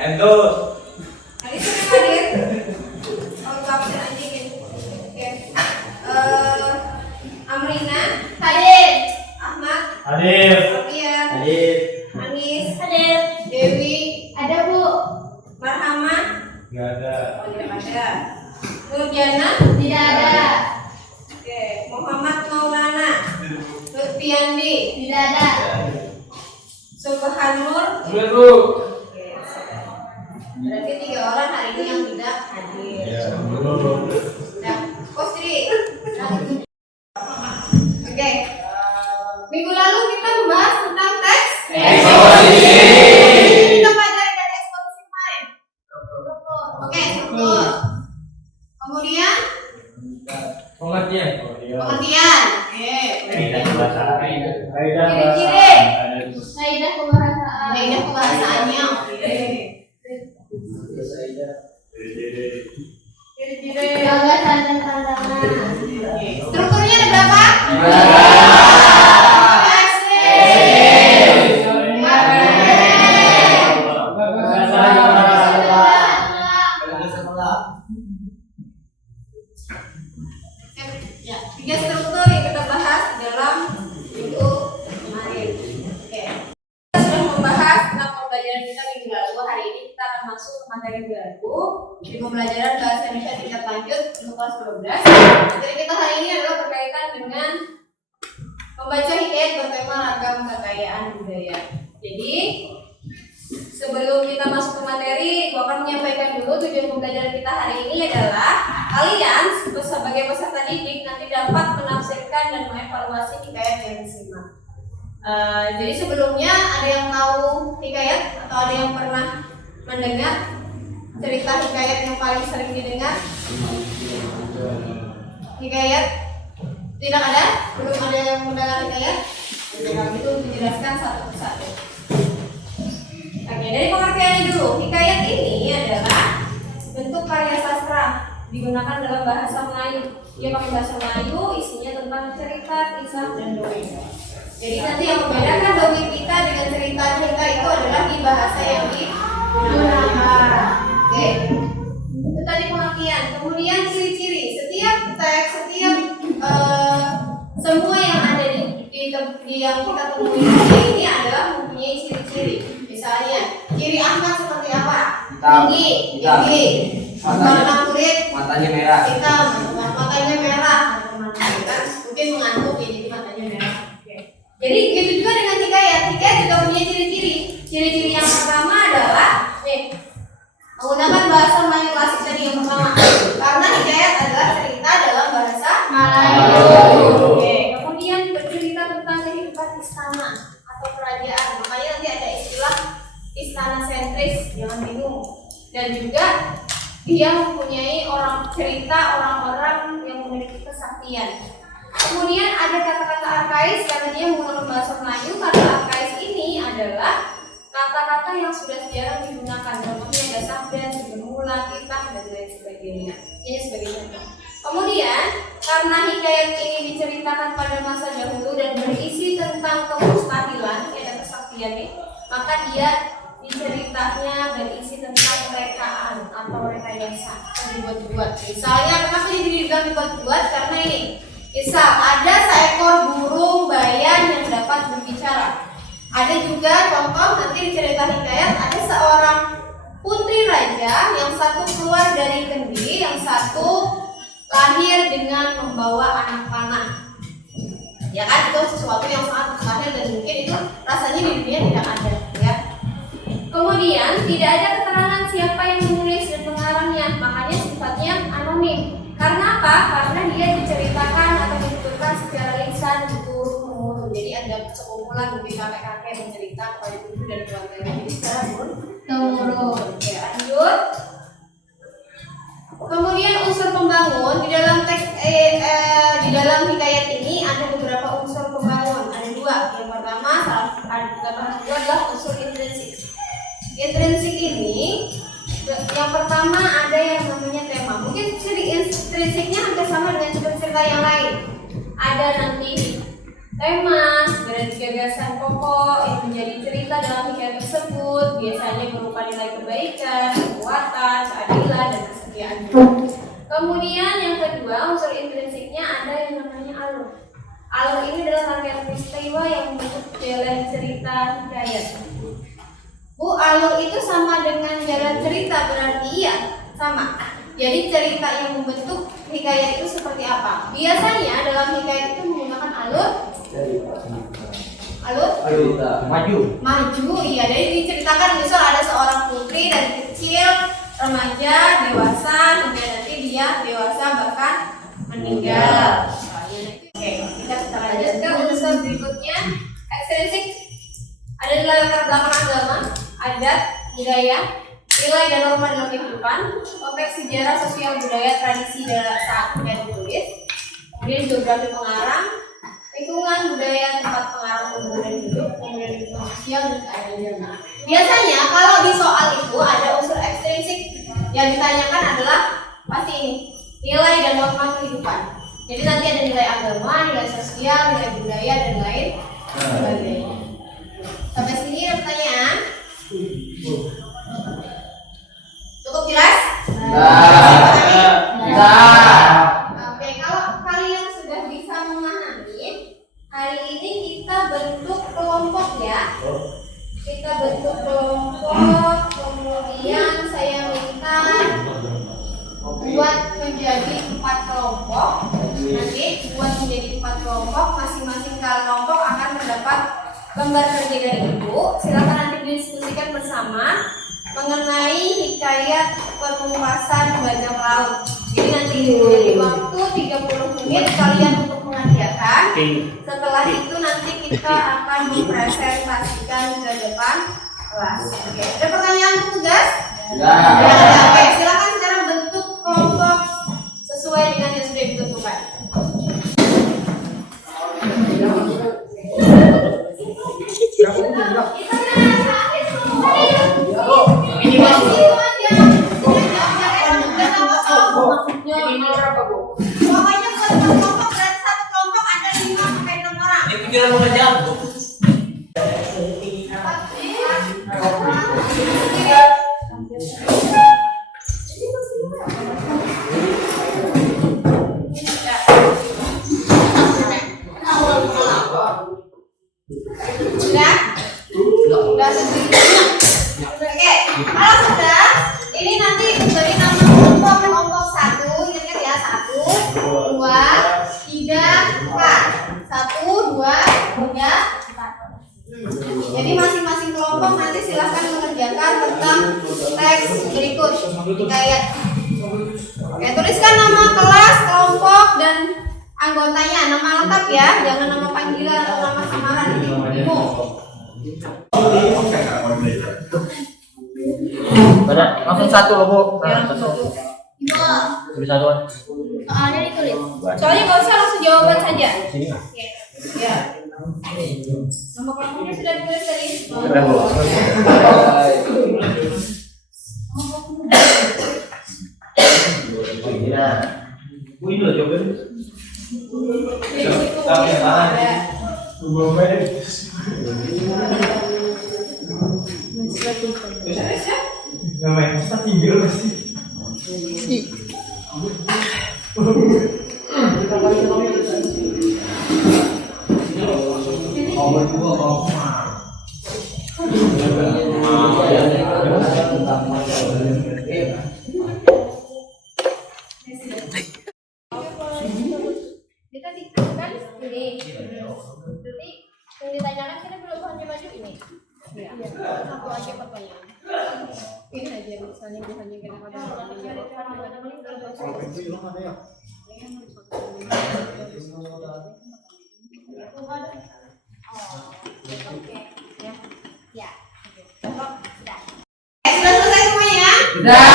Endus. Hari sering hadir. Oh, absen anjingin. Oke. Amrina Hadir. Ahmad Hadir. Alfian Hadir. Anis Hadir. Dewi Ada Bu. Marhama Gak ada. oh tidak ada Nurjana Tidak ada. oke Muhammad Maulana Lutfiandi Tidak ada. Subhanur Hadir Bu. oke berarti 3 orang hari ini yang tidak hadir. Ya. Nah, Kostri. Oke. Minggu lalu kita membahas tentang teks Eksposisi. Kita pelajari dari eksposisi kemarin. Oke, struktur. Kemudian Pengertian. pengertian. Oke. Kaidah kebahasaan. Kaidah Ciri-ciri. Kaidah kebahasaan. Kaidah kebahasaannya. Oke. Ciri-ciri. Gagasan dan pandangan. Oke. Strukturnya ada berapa? Ya, 3 struktur yang kita bahas dalam minggu kemarin. Oke. Kita sudah membahas tentang pembelajaran kita minggu lalu. Hari ini kita akan masuk ke materi baru di pembelajaran bahasa Indonesia tingkat lanjut untuk kelas 12. Materi kita hari ini adalah berkaitan dengan membaca hikayat bertema ragam kekayaan budaya. Jadi sebelum kita masuk ke materi, gua akan menyampaikan dulu tujuan pembelajaran kita hari ini adalah kalian sebagai peserta didik nanti dapat menafsirkan dan mengevaluasi hikayat yang disimak. Jadi sebelumnya ada yang tahu hikayat atau ada yang pernah mendengar cerita hikayat yang paling sering didengar? Hikayat? Tidak ada? Belum ada yang mendengar hikayat? Jadi kalau itu dijelaskan satu persatu. Oke, dari pengertiannya dulu, hikayat ini adalah bentuk karya sastra digunakan dalam bahasa Melayu. Dia pakai bahasa Melayu, isinya tentang cerita, kisah, dan dongeng. Jadi nanti yang membedakan dongeng kita dengan cerita kita itu adalah di bahasa yang digunakan. Oke, itu tadi pengertian. Kemudian ciri-ciri. Setiap teks, setiap semua yang ada di yang kita temui ini adalah mempunyai ciri-ciri. Misalnya, ciri Ahmad seperti apa? Tinggi, warna kulit, matanya merah, hitam, matanya merah, teman-teman kan mungkin mengantuk ya jadi matanya merah. Oke. Jadi gitu juga dengan hikayat. Hikayat juga punya ciri-ciri. Ciri-ciri yang pertama adalah menggunakan bahasa Melayu klasik tadi yang pertama. Karena hikayat adalah cerita dalam bahasa Melayu. Oke. Kemudian bercerita tentang kehidupan istana atau kerajaan. Makanya nanti ada istilah istana sentris, jangan bingung. Dan juga dia mempunyai orang-orang yang memiliki kesaktian. Kemudian ada kata-kata arkais karena dia menggunakan bahasa Melayu. Kata arkais ini adalah kata-kata yang sudah jarang digunakan. Contohnya ada sabdan, bermula, titah, dan lain sebagainya. Ini sebagai contoh. Kemudian karena hikayat ini diceritakan pada masa dahulu dan berisi tentang kemustahilan, ada kesaktiannya, maka dia ceritanya berisi tentang rekaan atau rekayasa atau dibuat-buat. Misalnya, kenapa ini dibilang dibuat-buat? Karena ini, misal ada seekor burung bayan yang dapat berbicara. Ada juga contoh nanti di cerita hikayat ada seorang putri raja yang satu keluar dari kendi, yang satu lahir dengan membawa anak panah. Ya kan, itu sesuatu yang sangat mustahil dan mungkin itu rasanya di dunia tidak ada, ya. Kemudian tidak ada keterangan siapa yang menulis dan pengarangnya, makanya sifatnya anonim. Karena apa? Karena dia diceritakan atau dituturkan secara lisan, turun-temurun. Jadi ada sekumpulan mungkin kakek-kakek mencerita kepada ibu dan keluarganya. Jadi secara turun-temurun. Oke, lanjut. Kemudian unsur pembangun di dalam teks di dalam hikayat ini ada beberapa unsur pembangun. Ada 2. Yang pertama kita bahas dulu adalah unsur intrinsik. Intrinsik ini yang pertama ada yang namanya tema. Mungkin ciri intrinsiknya hampir sama dengan cerita yang lain. Ada nanti tema dan gagasan pokok yang menjadi cerita dalam hikayat tersebut biasanya berupa nilai kebaikan, kekuatan, keadilan, dan kesetiaan. Kemudian yang kedua, unsur intrinsiknya ada yang namanya alur. Alur ini adalah rangkaian peristiwa yang membentuk jalan cerita hikayat. Bu, alur itu sama dengan jalan cerita berarti iya? Sama. Jadi cerita yang membentuk hikayat itu seperti apa? Biasanya dalam hikayat itu menggunakan alur maju, iya. Jadi diceritakan misal ada seorang putri dari kecil, remaja, dewasa, hingga nanti dia dewasa bahkan meninggal. Oke, kita lanjut ke unsur berikutnya. Ekstrinsik ada nilai latar belakang agama, adat, budaya, nilai dan norma dalam kehidupan, konteks sejarah, sosial, budaya, tradisi dalam saat hikayat ditulis. Kemudian geografi pengarang, lingkungan, budaya, tempat pengarang tumbuh dan hidup, kemudian lingkungan sosial dan keadaan. Biasanya kalau di soal itu ada unsur ekstrinsik yang ditanyakan adalah pasti ini nilai dan norma kehidupan. Jadi nanti ada nilai agama, nilai sosial, nilai budaya dan lain sebagainya. Sampai sini ada pertanyaan? Cukup jelas? Oke, kalau kalian sudah bisa memahami, hari ini kita bentuk kelompok ya. Kita bentuk kelompok, kemudian saya minta buat menjadi 4 kelompok. Nanti buat menjadi 4 kelompok, masing-masing kelompok akan mendapat gambar kerja dari ibu. Silakan nanti didiskusikan bersama mengenai hikayat pengupasan bajak laut. Jadi nanti diberi waktu 30 menit kalian untuk mengerjakan. Setelah itu nanti kita akan mempresentasikan ke depan kelas. Oke, ada pertanyaan untuk tugas? Ya. Oke, silakan sekarang bentuk kelompok sesuai dengan yang sudah ditentukan. Pokoknya buat kelompok dan satu kelompok ada 5 sampai 6 orang. Ini pikiran mau ngejawab. Sudah selesai. Oke, kalau sudah, ini nanti dari nama kelompok 1, ingat ya 1, 2, 3, 4. 1, 2, 3, 4. Jadi masing-masing kelompok nanti silahkan mengerjakan tentang teks berikut hikayat. Oke, tuliskan nama kelas, kelompok, dan anggotanya. Nama lengkap ya, jangan nama panggilan atau nama samaran. Langsung satu loh, Bu. Tulis satu. Soalnya ditulis. Soalnya nggak usah langsung jawaban saja. Sini nggak? Ya. Nama kelompoknya sudah ditulis tadi. Sudah, Bu. Bu, ini loh jawabannya. Namanya tinggal pasti. Kita kan ini. Jadi yang ditanyakan kita belum hanya maju ini. Ya. Satu aja pertanyaan. Ini aja misalnya bukannya kadang-kadang sudah selesai semuanya? Sudah.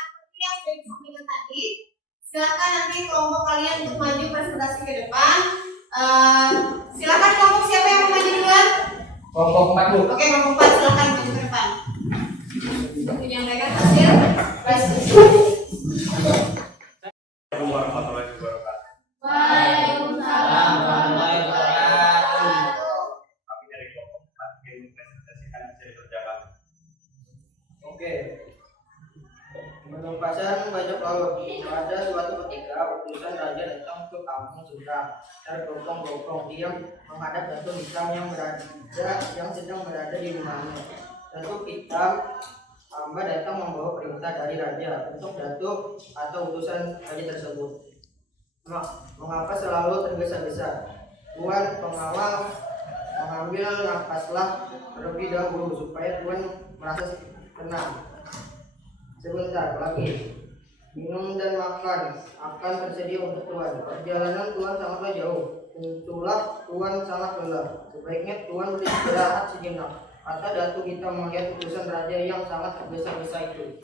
Seperti yang sudah disampaikan tadi, silakan nanti kelompok kalian untuk maju presentasi ke depan. Silakan kelompok siapa yang mau maju duluan? Kelompok 4, Bu. Oke, kelompok 4 silakan maju ke depan. Untuk menyampaikan hasil presentasi. Waalaikumsalam warahmatullahi wabarakatuh. Oke. Penumpasan bajak laut. Pada suatu ketika utusan raja datang ke kampung seberang. Tergotong-gotong dia menghadap Datuk Hitam yang sedang berada di rumahnya. Datuk Hitam hamba datang membawa perintah dari raja untuk Datuk atau utusan raja tersebut. Mengapa selalu tergesa-gesa? Tuan pengawal mengambil nafaslah terlebih dahulu supaya Tuan merasa tenang. Sebentar lagi minum dan makan akan tersedia untuk Tuan. Perjalanan Tuan sangatlah jauh. Tentulah Tuan sangat lelah. Sebaiknya Tuan beristirahat sejenak. Kata Datuk Hitam melihat utusan raja yang sangat tergesa-gesa itu.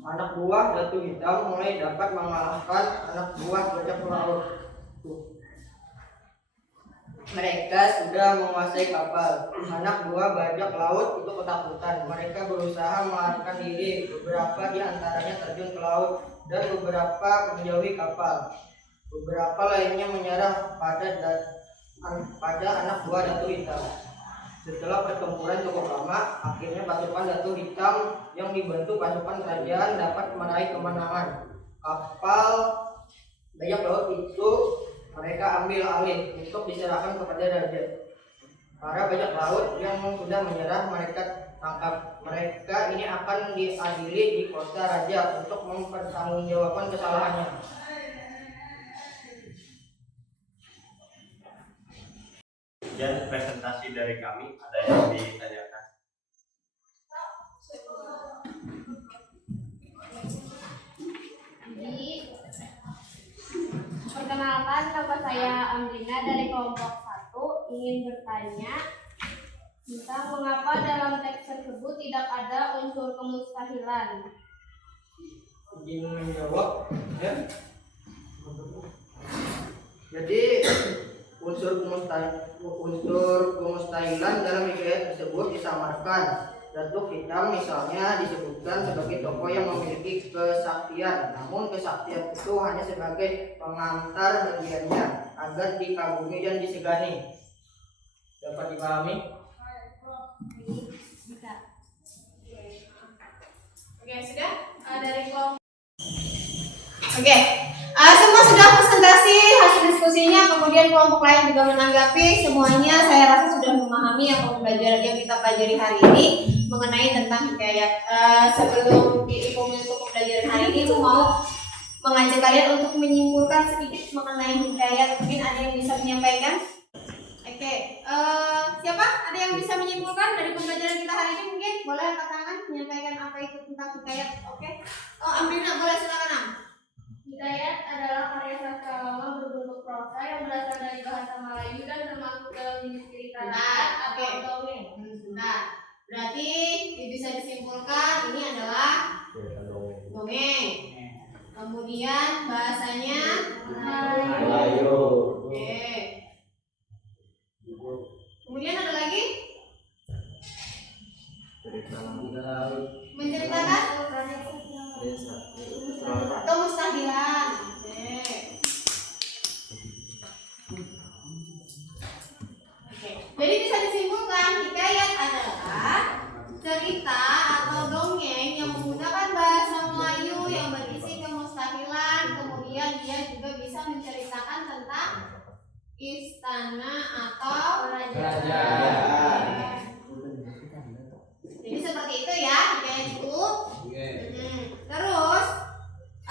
Anak buah Datuk Hitam mulai dapat mengalahkan anak buah bajak laut. Mereka sudah menguasai kapal. Anak buah bajak laut itu ketakutan. Mereka berusaha melarikan diri. Beberapa di antaranya terjun ke laut dan beberapa menjauhi kapal. Beberapa lainnya menyerah pada anak buah Datuk Hitam. Setelah pertempuran cukup lama, akhirnya pasukan Datuk Hitam yang dibantu pasukan kerajaan dapat meraih kemenangan. Kapal bajak laut itu mereka ambil alih untuk diserahkan kepada raja. Para bajak laut yang sudah menyerah mereka tangkap. Mereka ini akan diadili di kota raja untuk mempertanggungjawabkan kesalahannya. Dan presentasi dari kami, ada yang ditanyakan? Jadi, perkenalkan nama saya Amrina dari kelompok 1 ingin bertanya tentang mengapa dalam teks tersebut tidak ada unsur kemustahilan. Izin menjawab ya. Jadi unsur kemustahilan dalam hikayat tersebut disamarkan. Datuk Hitam misalnya disebutkan sebagai tokoh yang memiliki kesaktian, namun kesaktian itu hanya sebagai pengantar bagiannya agar dikagumi dan disegani. Dapat dipahami? Bisa. Oke, sudah? Dari kelompok. Oke. Semua sudah presentasi hasil diskusinya, kemudian kelompok lain juga menanggapi. Semuanya saya rasa sudah memahami yang pembelajaran yang kita pelajari hari ini mengenai tentang hikayat. Sebelum untuk pembelajaran hari ini, aku mau mengajak kalian untuk menyimpulkan sedikit mengenai hikayat. Mungkin ada yang bisa menyampaikan? Oke, siapa? Ada yang bisa menyimpulkan dari pembelajaran kita hari ini? Mungkin boleh angkat tangan menyampaikan apa itu tentang hikayat. Oke. Amrina, boleh silakan Am. Hikayat adalah karya sastra lama berbentuk prosa yang berasal dari bahasa Melayu dan termasuk dalam jenis cerita atau dongeng. Nah, berarti bisa disimpulkan ini adalah dongeng. Kemudian bahasanya Melayu. Oke. Kemudian ada lagi menceritakan atau mustahilan. Oke. Jadi bisa disimpulkan hikayat adalah cerita atau dongeng yang menggunakan bahasa Melayu yang berisi kemustahilan. Kemudian dia juga bisa menceritakan tentang istana atau kerajaan. Jadi seperti itu ya hikayat itu. Terus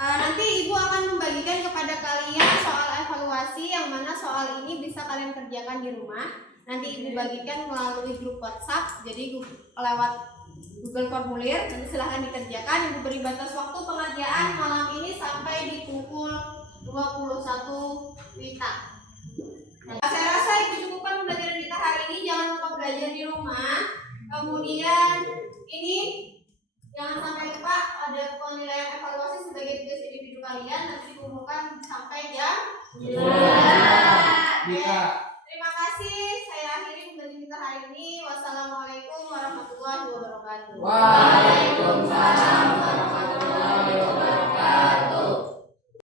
nanti ibu akan membagikan kepada kalian soal evaluasi yang mana soal ini bisa kalian kerjakan di rumah. Nanti ibu bagikan melalui grup WhatsApp, jadi lewat Google Formulir. Nanti silahkan dikerjakan. Ibu beri batas waktu pengerjaan malam ini sampai di pukul 21 WITA. Nah, saya rasa itu cukupkan pembelajaran kita hari ini. Jangan lupa belajar di rumah. Kemudian ini jangan sampai lupa ada penilaian evaluasi sebagai tugas individu kalian. Nanti dikumpulkan sampai jam 9. Terima kasih. Saya akhiri pembelajaran kita hari ini. Wassalamualaikum warahmatullahi wabarakatuh.